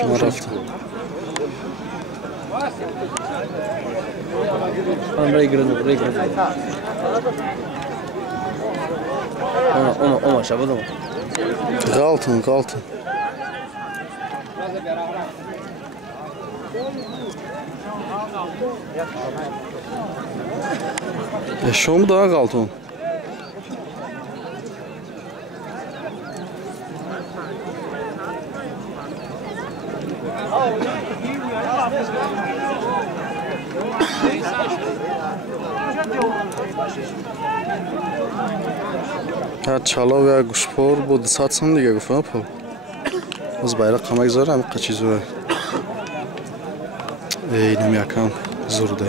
Kim rafta? Buraya girelim. Ama şabada mı? Galtın. Şu mu daha galtın? Ha çalav ya guşpor bu satsın diye gufan pul. Az bayrak kamak zor ama kaçı zor. Nem yakam zor de.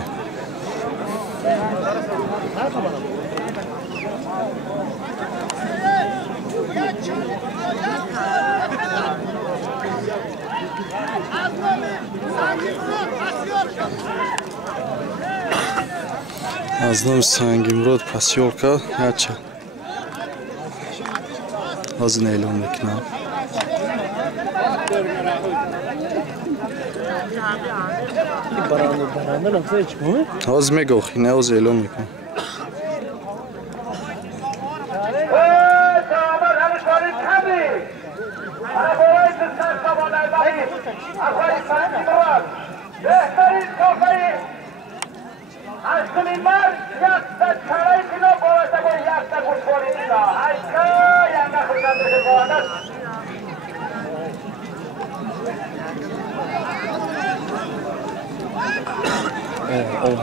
Azlam Sangimrod Pasyolka haça. Az neylon mekna. Baranlar nasıl çıkıyor? Az mego xine az eylon mekna. Aşkımlar yakta çaray kilo bolasa koy yakta kutboluyla. Aşkı yanda kırdandığı boğadır.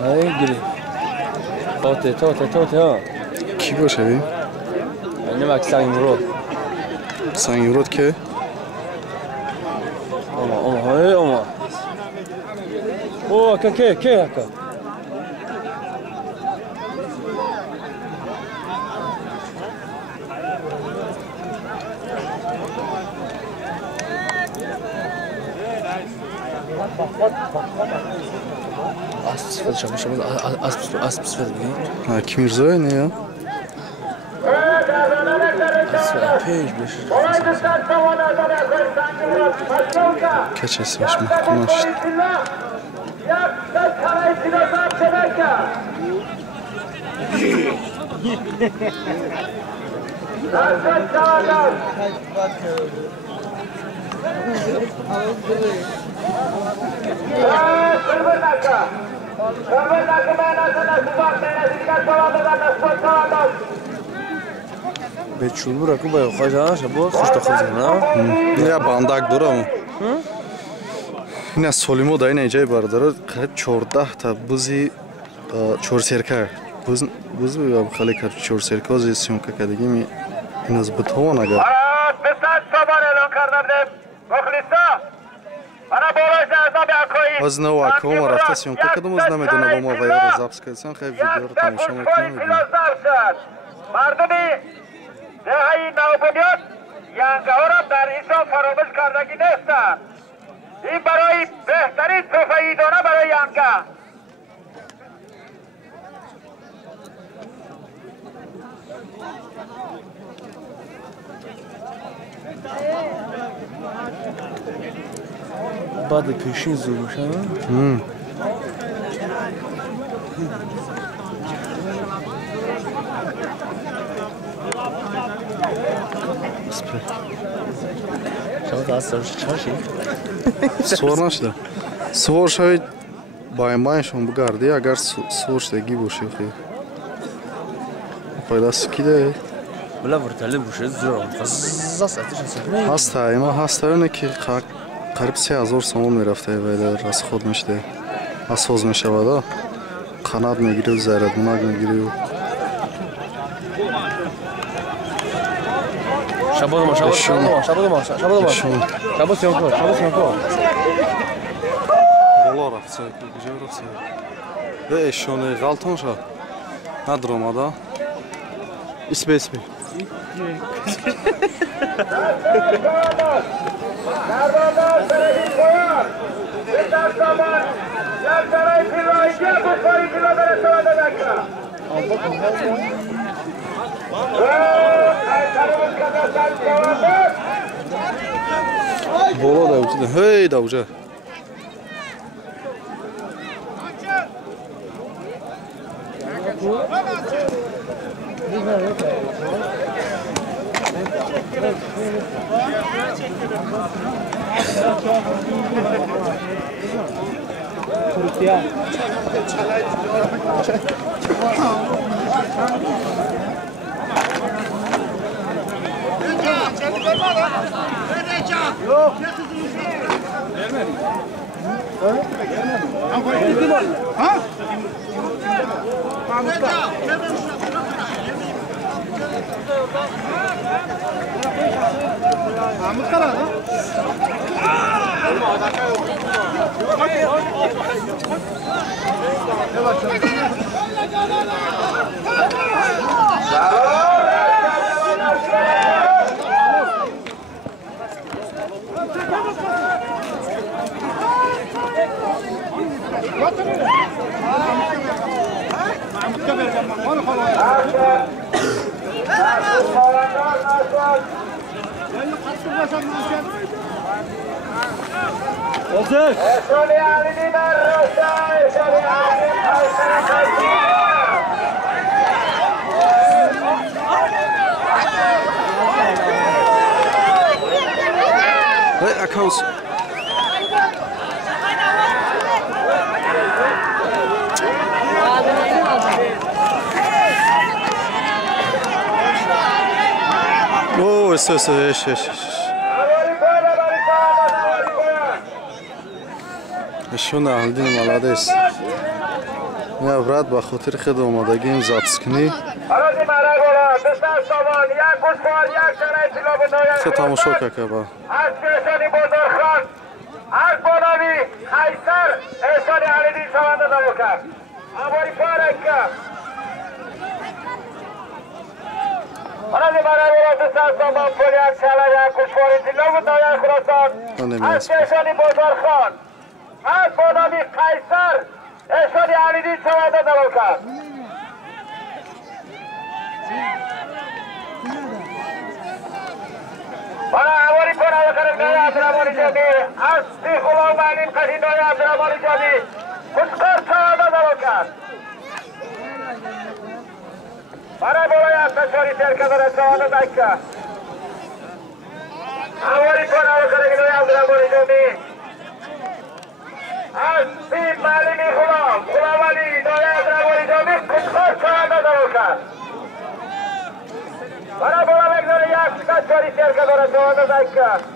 Hay giri. Tote ha. Ki boşavi? Ne bak Sangimrod. Sangimrod ke? Ama. O ke haka. Az Ha kim rzoy ne ya? Keçesi baş mahkumaş. Beçul bırakı bayağı kaçana şabo kuşta kızına. Ya bandak duram. Ne solimo da nece bardır. Kırık çorda ta buzi çor serka. Buz ya khali kar çor serka zesyon ka kadegi mi inaz butwan agar. Arat besat sabar elan kardam. Mukhlisa. Ana bolaj azam akoyi. Az nova koma rafta syon ka kadam az namedona ba ma vayar zapska san khay video ro tamasha meکنم. مردمی نهایی نابودیت یانگاهورا در ایسان فراموش کردگی نیستند. این برای بهترین تفیدانه برای یانگاه. بعد پیشین زوروش ها؟ شما دستش چاشی؟ Sorun işte. Sor şey baymayın şu bu gardi agar sor işte gibi şey ki. Paylas ki de. بلا ورتاله بوشه زور فزا ساعتش هست. Hasta ne ki قریب 3000 سوم میرفته ولی راست خود میشته. اساس میشه وادا. قنات میگیره و زردمناک میگیره و شباب سیانکو بالا رفته کجا رفته به اشونه غلطان شد ندرم اسم Bola da uçtu. Hey da uca. Hey, accounts. Oh, eso. Шуна Алдин молодец. Я брат ба хотир хед омадагим запискни. Се тамошо какаба. از بانوی خیسر احسان علیدین شونده دارو کرد اماری پارکه برای برای دستان سامان پولیت چلا یک کشواری دیلو دایان خراسان از احسان بازار خان از بانوی خیسر احسان علیدین شونده دارو کرد برای اماری پارکه کنم نای عبدالمانی جدی از سی خلال معنیم قدیم نای عبدالمانی جدی کشکار شونده دارو کرد برای بالای استشاری شرکت رسانه دکه اماری پارکه کنم نای عبدالمانی جدی از سی معلمی خلال نای عبدالمانی جدی کشکار شونده دارو کرد برای بالا بگذاره یک کشوری شرکت رسانه دکه